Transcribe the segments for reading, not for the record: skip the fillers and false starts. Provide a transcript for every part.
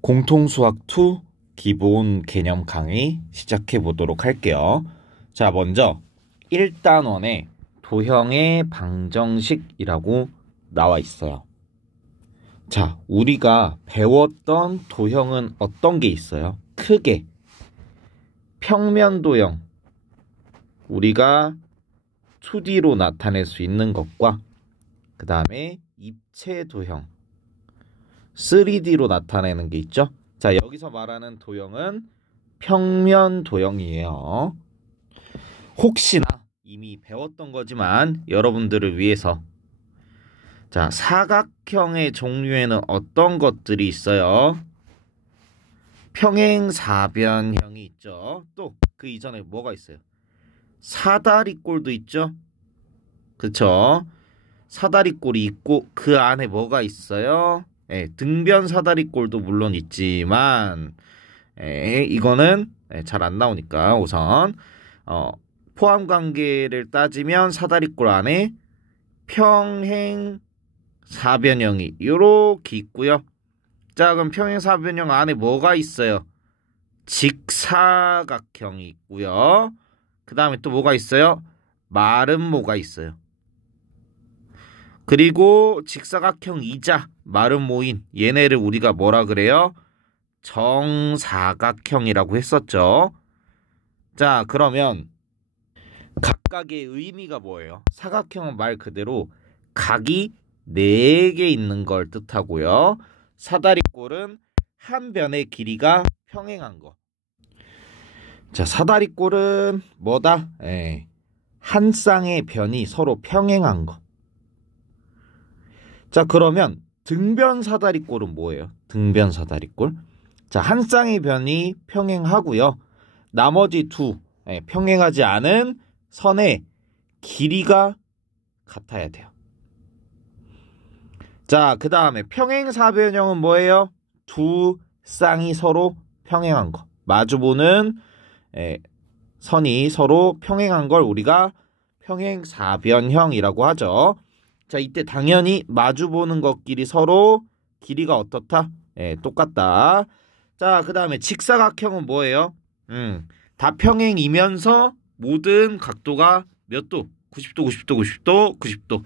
공통수학 2 기본 개념 강의 시작해 보도록 할게요. 자, 먼저 1단원에 도형의 방정식이라고 나와 있어요. 자, 우리가 배웠던 도형은 어떤 게 있어요? 크게 평면 도형, 우리가 2D로 나타낼 수 있는 것과 그 다음에 입체 도형 3D로 나타내는 게 있죠. 자, 여기서 말하는 도형은 평면 도형이에요. 혹시나 이미 배웠던 거지만 여러분들을 위해서, 자, 사각형의 종류에는 어떤 것들이 있어요? 평행사변형이 있죠. 또 그 이전에 뭐가 있어요? 사다리꼴도 있죠. 그쵸? 사다리꼴이 있고 그 안에 뭐가 있어요? 등변 사다리꼴도 물론 있지만 이거는 잘 안 나오니까 우선 포함 관계를 따지면 사다리꼴 안에 평행 사변형이 이렇게 있고요. 자, 그럼 평행 사변형 안에 뭐가 있어요? 직사각형이 있고요. 그 다음에 또 뭐가 있어요? 마름모가 있어요. 그리고 직사각형이자 마름모인 얘네를 우리가 뭐라 그래요? 정사각형이라고 했었죠. 자, 그러면 각각의 의미가 뭐예요? 사각형은 말 그대로 각이 4개 있는 걸 뜻하고요. 사다리꼴은 한 변의 길이가 평행한 거. 자, 사다리꼴은 뭐다? 한 쌍의 변이 서로 평행한 거. 자, 그러면 등변 사다리꼴은 뭐예요? 등변 사다리꼴. 자, 한 쌍의 변이 평행하고요. 나머지 두 평행하지 않은 선의 길이가 같아야 돼요. 자, 그 다음에 평행사변형은 뭐예요? 두 쌍이 서로 평행한 거. 마주보는 선이 서로 평행한 걸 우리가 평행사변형이라고 하죠. 자, 이때 당연히 마주보는 것끼리 서로 길이가 어떻다? 똑같다. 자, 그 다음에 직사각형은 뭐예요? 다 평행이면서 모든 각도가 몇 도? 90도, 90도, 90도, 90도.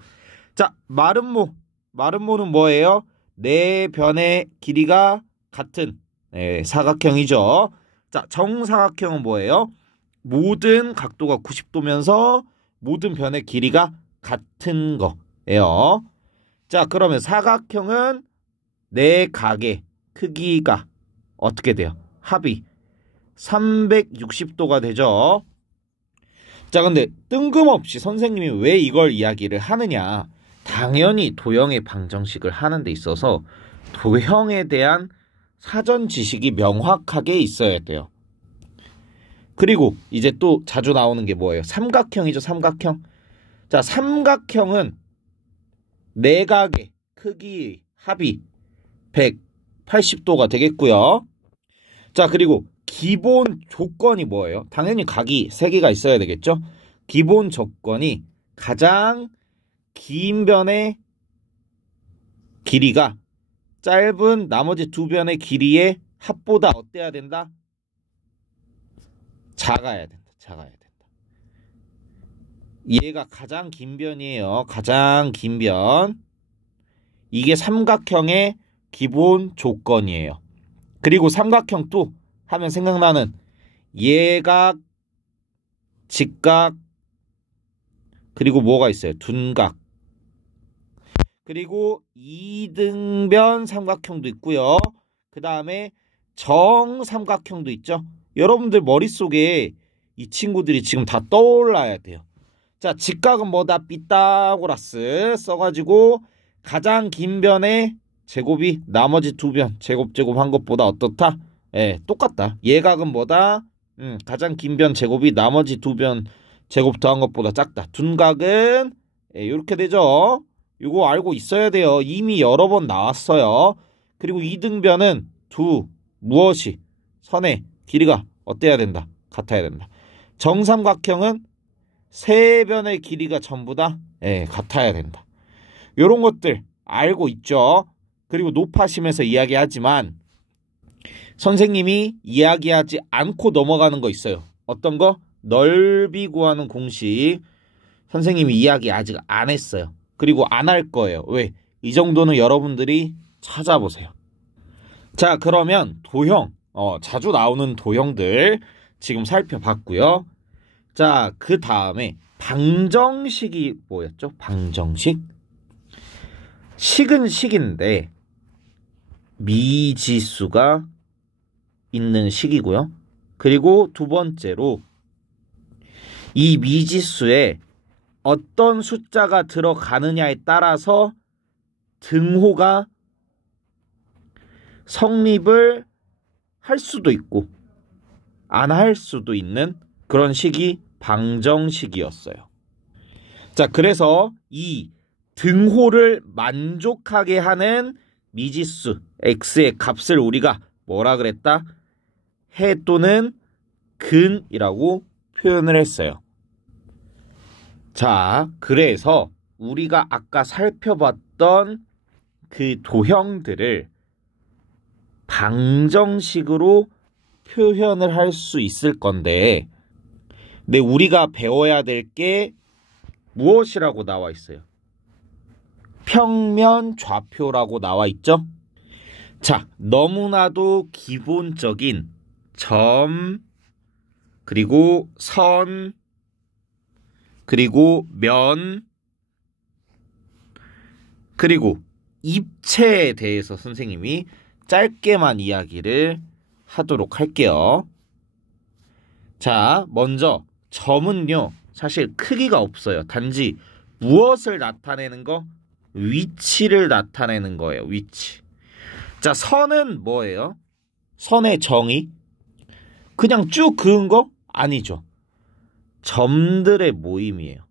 자, 마름모는 뭐예요? 4변의 길이가 같은 사각형이죠. 자, 정사각형은 뭐예요? 모든 각도가 90도면서 모든 변의 길이가 같은 거예요. 자, 그러면 사각형은 4각의 크기가 어떻게 돼요? 합이 360도가 되죠. 자, 근데 뜬금없이 선생님이 왜 이걸 이야기를 하느냐? 당연히 도형의 방정식을 하는 데 있어서 도형에 대한 사전 지식이 명확하게 있어야 돼요. 그리고 이제 또 자주 나오는 게 뭐예요? 삼각형이죠, 삼각형. 자, 삼각형은 4각의 크기 합이 180도가 되겠고요. 자, 그리고 기본 조건이 뭐예요? 당연히 각이 3개가 있어야 되겠죠? 기본 조건이 가장 긴 변의 길이가 짧은 나머지 2변의 길이의 합보다 어때야 된다? 작아야 된다. 작아야 된다. 얘가 가장 긴 변이에요. 가장 긴 변. 이게 삼각형의 기본 조건이에요. 그리고 삼각형 또 하면 생각나는 예각, 직각, 그리고 뭐가 있어요? 둔각. 그리고 이등변 삼각형도 있고요. 그 다음에 정삼각형도 있죠. 여러분들 머릿속에 이 친구들이 지금 다 떠올라야 돼요. 자, 직각은 뭐다? 피타고라스 써가지고 가장 긴 변의 제곱이 나머지 2변 제곱한 것보다 어떻다? 똑같다. 예각은 뭐다? 가장 긴 변 제곱이 나머지 2변 제곱 더한 것보다 작다. 둔각은 이렇게 되죠. 이거 알고 있어야 돼요. 이미 여러 번 나왔어요. 그리고 이등변은 무엇이 선의 길이가 어때야 된다? 같아야 된다. 정삼각형은 3변의 길이가 전부 다 같아야 된다. 이런 것들 알고 있죠. 그리고 높아심에서 이야기하지만 선생님이 이야기하지 않고 넘어가는 거 있어요. 어떤 거? 넓이 구하는 공식. 선생님이 이야기 아직 안 했어요. 그리고 안 할 거예요. 왜? 이 정도는 여러분들이 찾아보세요. 자, 그러면 도형, 자주 나오는 도형들 지금 살펴봤고요. 자, 그 다음에 방정식이 뭐였죠? 방정식? 식은 식인데 미지수가 있는 식이고요. 그리고 두 번째로 이 미지수에 어떤 숫자가 들어가느냐에 따라서 등호가 성립을 할 수도 있고 안 할 수도 있는 그런 식이 방정식이었어요. 자, 그래서 이 등호를 만족하게 하는 미지수 x의 값을 우리가 뭐라 그랬다? 해 또는 근이라고 표현을 했어요. 자, 그래서 우리가 아까 살펴봤던 그 도형들을 방정식으로 표현을 할 수 있을 건데, 근데 우리가 배워야 될 게 무엇이라고 나와 있어요? 평면 좌표라고 나와 있죠? 자, 너무나도 기본적인 점, 그리고 선, 그리고 면, 그리고 입체에 대해서 선생님이 짧게만 이야기를 하도록 할게요. 자, 먼저 점은요, 사실 크기가 없어요. 단지 무엇을 나타내는 거? 위치를 나타내는 거예요. 위치. 자, 선은 뭐예요? 선의 정의? 그냥 쭉 그은 거? 아니죠. 점들의 모임이에요.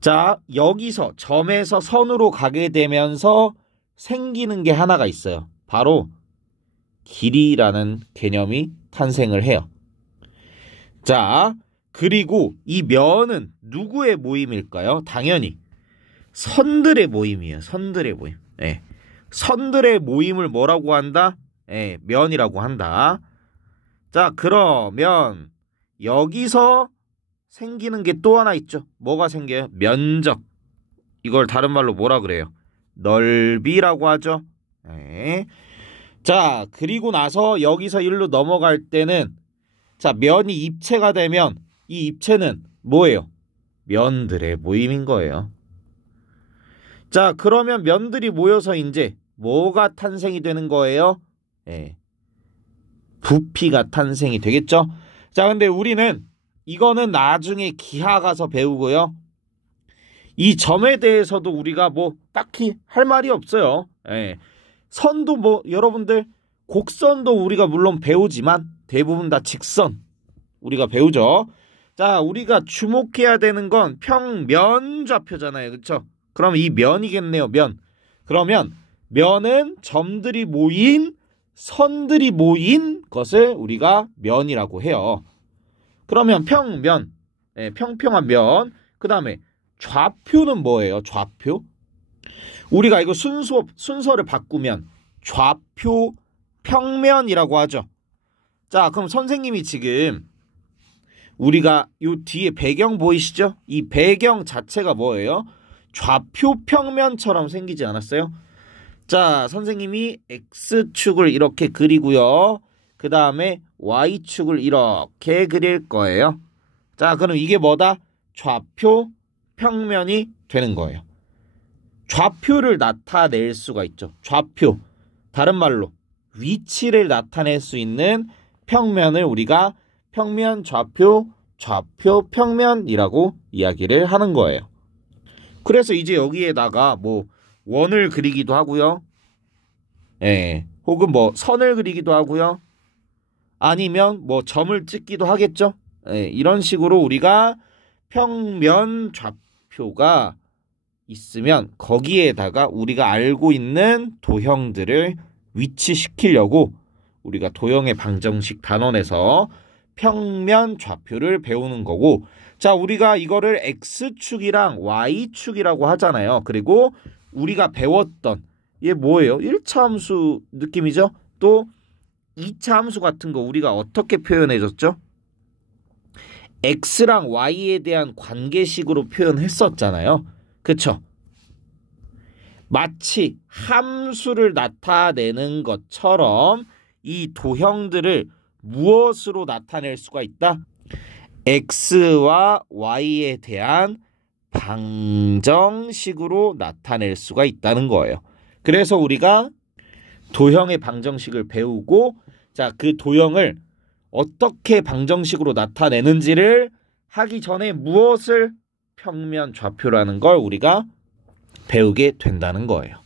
자, 여기서 점에서 선으로 가게 되면서 생기는 게 하나가 있어요. 바로 길이라는 개념이 탄생을 해요. 자, 그리고 이 면은 누구의 모임일까요? 당연히 선들의 모임이에요. 선들의 모임. 네. 선들의 모임을 뭐라고 한다? 네, 면이라고 한다. 자, 그러면 여기서 생기는 게 또 하나 있죠. 뭐가 생겨요? 면적. 이걸 다른 말로 뭐라 그래요? 넓이라고 하죠. 네. 자, 그리고 나서 여기서 일로 넘어갈 때는, 자, 면이 입체가 되면 이 입체는 뭐예요? 면들의 모임인 거예요. 자, 그러면 면들이 모여서 이제 뭐가 탄생이 되는 거예요? 네. 부피가 탄생이 되겠죠? 자, 근데 우리는 이거는 나중에 기하 가서 배우고요. 이 점에 대해서도 우리가 뭐 딱히 할 말이 없어요. 예. 선도 뭐 여러분들 곡선도 우리가 물론 배우지만 대부분 다 직선 우리가 배우죠. 자, 우리가 주목해야 되는 건 평면 좌표잖아요. 그렇죠? 그럼 이 면이겠네요. 면. 그러면 면은 점들이 모인 선들이 모인 것을 우리가 면이라고 해요. 그러면 평면, 평평한 면. 그 다음에 좌표는 뭐예요? 좌표? 우리가 이거 순서를 바꾸면 좌표 평면이라고 하죠. 자, 그럼 선생님이 지금 우리가 요 뒤에 배경 보이시죠? 이 배경 자체가 뭐예요? 좌표 평면처럼 생기지 않았어요? 자, 선생님이 X축을 이렇게 그리고요. 그 다음에 Y축을 이렇게 그릴 거예요. 자, 그럼 이게 뭐다? 좌표 평면이 되는 거예요. 좌표를 나타낼 수가 있죠. 좌표. 다른 말로 위치를 나타낼 수 있는 평면을 우리가 평면 좌표, 좌표 평면이라고 이야기를 하는 거예요. 그래서 이제 여기에다가 뭐 원을 그리기도 하고요. 예. 혹은 뭐 선을 그리기도 하고요. 아니면 뭐 점을 찍기도 하겠죠. 예, 이런 식으로 우리가 평면 좌표가 있으면 거기에다가 우리가 알고 있는 도형들을 위치시키려고 우리가 도형의 방정식 단원에서 평면 좌표를 배우는 거고, 자, 우리가 이거를 X축이랑 Y축이라고 하잖아요. 그리고 우리가 배웠던 얘 뭐예요? 1차 함수 느낌이죠? 또 2차 함수 같은 거 우리가 어떻게 표현해줬죠? x랑 y에 대한 관계식으로 표현했었잖아요. 그쵸? 마치 함수를 나타내는 것처럼 이 도형들을 무엇으로 나타낼 수가 있다? x와 y에 대한 방정식으로 나타낼 수가 있다는 거예요. 그래서 우리가 도형의 방정식을 배우고 자, 그 도형을 어떻게 방정식으로 나타내는지를 하기 전에 무엇을 평면 좌표라는 걸 우리가 배우게 된다는 거예요.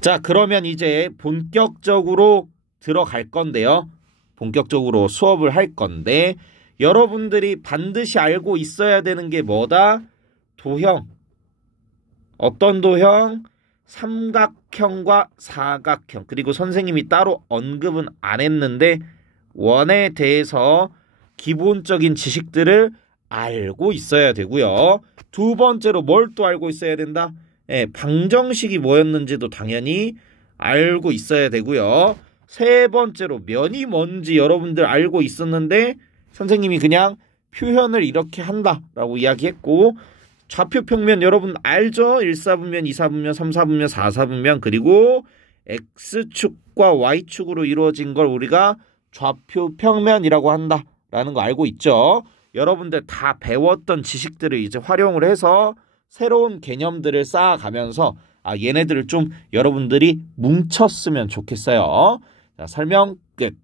자, 그러면 이제 본격적으로 들어갈 건데요. 본격적으로 수업을 할 건데 여러분들이 반드시 알고 있어야 되는 게 뭐다? 도형. 어떤 도형? 삼각형과 사각형. 그리고 선생님이 따로 언급은 안 했는데 원에 대해서 기본적인 지식들을 알고 있어야 되고요. 두 번째로 뭘 또 알고 있어야 된다? 방정식이 뭐였는지도 당연히 알고 있어야 되고요. 세 번째로 면이 뭔지 여러분들 알고 있었는데 선생님이 그냥 표현을 이렇게 한다라고 이야기했고 좌표 평면 여러분 알죠? 1사분면, 2사분면, 3사분면, 4사분면 그리고 X축과 Y축으로 이루어진 걸 우리가 좌표 평면이라고 한다라는 거 알고 있죠? 여러분들 다 배웠던 지식들을 이제 활용을 해서 새로운 개념들을 쌓아가면서 얘네들을 좀 여러분들이 뭉쳤으면 좋겠어요. 자, 설명 끝.